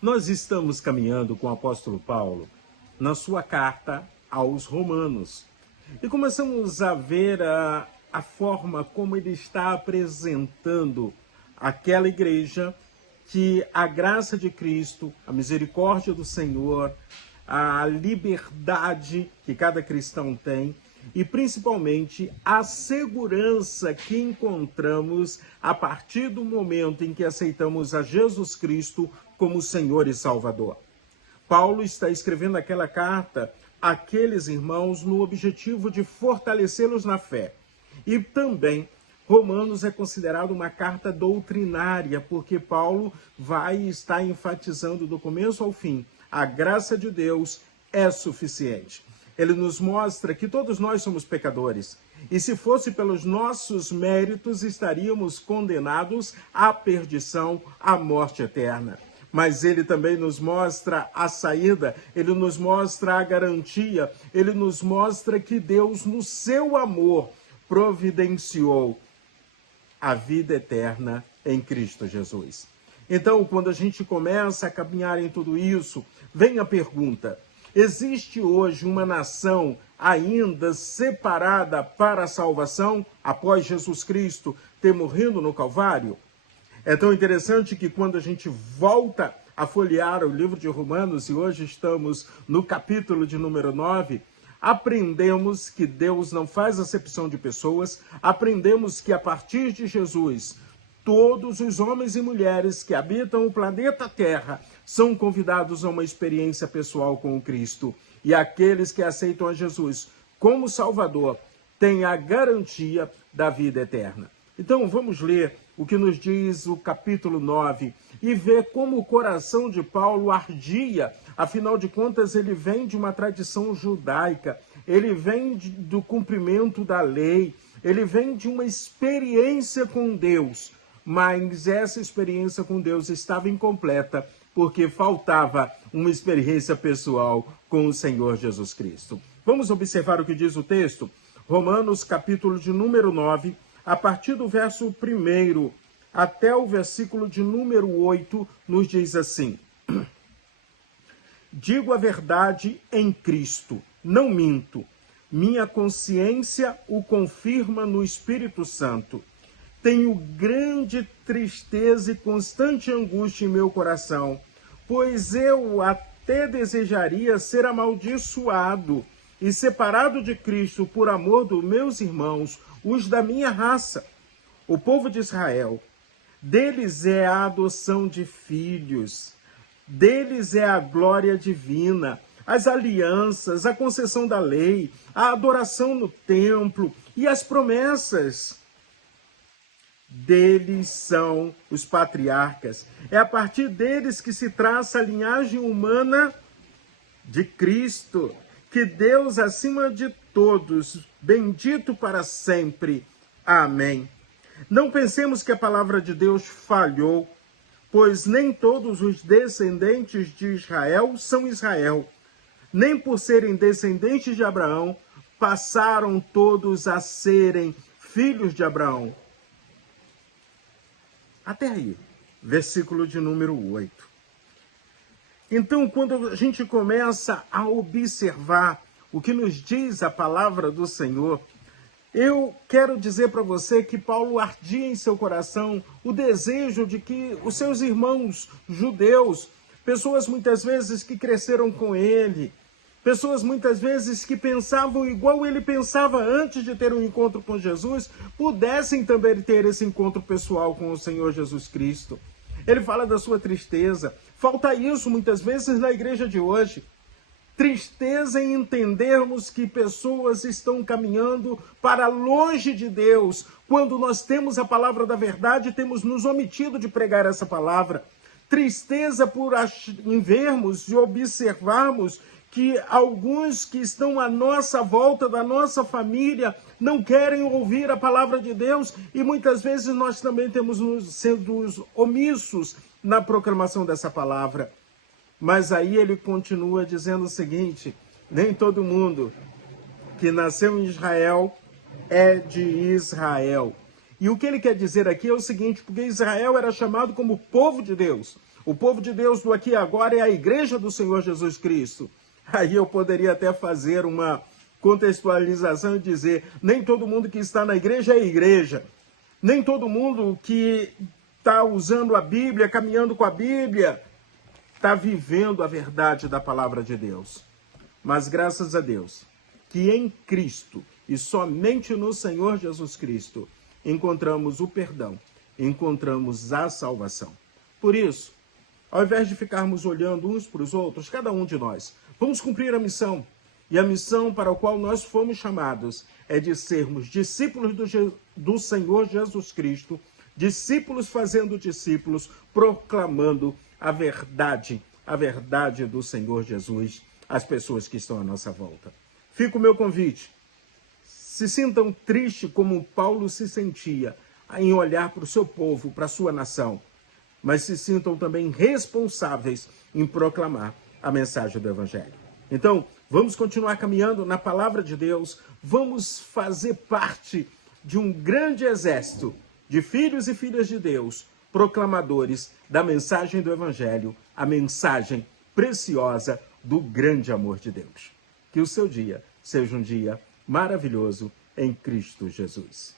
Nós estamos caminhando com o apóstolo Paulo na sua carta aos Romanos e começamos a ver a forma como ele está apresentando aquela igreja que a graça de Cristo, a misericórdia do Senhor, a liberdade que cada cristão tem e principalmente a segurança que encontramos a partir do momento em que aceitamos a Jesus Cristo como Senhor e Salvador. Paulo está escrevendo aquela carta àqueles irmãos no objetivo de fortalecê-los na fé. E também Romanos é considerado uma carta doutrinária, porque Paulo vai estar enfatizando do começo ao fim: a graça de Deus é suficiente. Ele nos mostra que todos nós somos pecadores. E se fosse pelos nossos méritos, estaríamos condenados à perdição, à morte eterna. Mas ele também nos mostra a saída, ele nos mostra a garantia, ele nos mostra que Deus, no seu amor, providenciou a vida eterna em Cristo Jesus. Então, quando a gente começa a caminhar em tudo isso, vem a pergunta: existe hoje uma nação ainda separada para a salvação após Jesus Cristo ter morrido no Calvário? É tão interessante que quando a gente volta a folhear o livro de Romanos, e hoje estamos no capítulo de número 9, aprendemos que Deus não faz acepção de pessoas, aprendemos que a partir de Jesus, todos os homens e mulheres que habitam o planeta Terra são convidados a uma experiência pessoal com o Cristo. E aqueles que aceitam a Jesus como Salvador têm a garantia da vida eterna. Então vamos ler o que nos diz o capítulo 9 e ver como o coração de Paulo ardia. Afinal de contas, ele vem de uma tradição judaica, ele vem do cumprimento da lei, ele vem de uma experiência com Deus, mas essa experiência com Deus estava incompleta porque faltava uma experiência pessoal com o Senhor Jesus Cristo. Vamos observar o que diz o texto? Romanos, capítulo de número 9, a partir do verso 1 até o versículo de número 8, nos diz assim: digo a verdade em Cristo, não minto. Minha consciência o confirma no Espírito Santo. Tenho grande tristeza e constante angústia em meu coração, pois eu até desejaria ser amaldiçoado e separado de Cristo por amor dos meus irmãos, os da minha raça, o povo de Israel. Deles é a adoção de filhos, deles é a glória divina, as alianças, a concessão da lei, a adoração no templo e as promessas. Deles são os patriarcas. É a partir deles que se traça a linhagem humana de Cristo, que Deus, acima de todos, bendito para sempre. Amém. Não pensemos que a palavra de Deus falhou, pois nem todos os descendentes de Israel são Israel. Nem por serem descendentes de Abraão, passaram todos a serem filhos de Abraão. Até aí, versículo de número 8. Então, quando a gente começa a observar o que nos diz a palavra do Senhor, eu quero dizer para você que Paulo ardia em seu coração o desejo de que os seus irmãos judeus, pessoas muitas vezes que cresceram com ele, pessoas muitas vezes que pensavam igual ele pensava antes de ter um encontro com Jesus, pudessem também ter esse encontro pessoal com o Senhor Jesus Cristo. Ele fala da sua tristeza. Falta isso muitas vezes na igreja de hoje. Tristeza em entendermos que pessoas estão caminhando para longe de Deus, quando nós temos a palavra da verdade e temos nos omitido de pregar essa palavra. Tristeza por em vermos e observarmos que alguns que estão à nossa volta, da nossa família, não querem ouvir a palavra de Deus e muitas vezes nós também temos sido omissos na proclamação dessa palavra. Mas aí ele continua dizendo o seguinte: nem todo mundo que nasceu em Israel é de Israel. E o que ele quer dizer aqui é o seguinte: porque Israel era chamado como povo de Deus. O povo de Deus do aqui e agora é a igreja do Senhor Jesus Cristo. Aí eu poderia até fazer uma contextualização e dizer, nem todo mundo que está na igreja é igreja. Nem todo mundo que está usando a Bíblia, caminhando com a Bíblia, está vivendo a verdade da palavra de Deus. Mas graças a Deus, que em Cristo e somente no Senhor Jesus Cristo encontramos o perdão, encontramos a salvação. Por isso, ao invés de ficarmos olhando uns para os outros, cada um de nós, vamos cumprir a missão. E a missão para a qual nós fomos chamados é de sermos discípulos do Senhor Jesus Cristo, discípulos fazendo discípulos, proclamando a verdade do Senhor Jesus às pessoas que estão à nossa volta. Fica o meu convite. Se sintam tristes como Paulo se sentia em olhar para o seu povo, para a sua nação, mas se sintam também responsáveis em proclamar a mensagem do Evangelho. Então, vamos continuar caminhando na palavra de Deus, vamos fazer parte de um grande exército de filhos e filhas de Deus, proclamadores da mensagem do Evangelho, a mensagem preciosa do grande amor de Deus. Que o seu dia seja um dia maravilhoso em Cristo Jesus.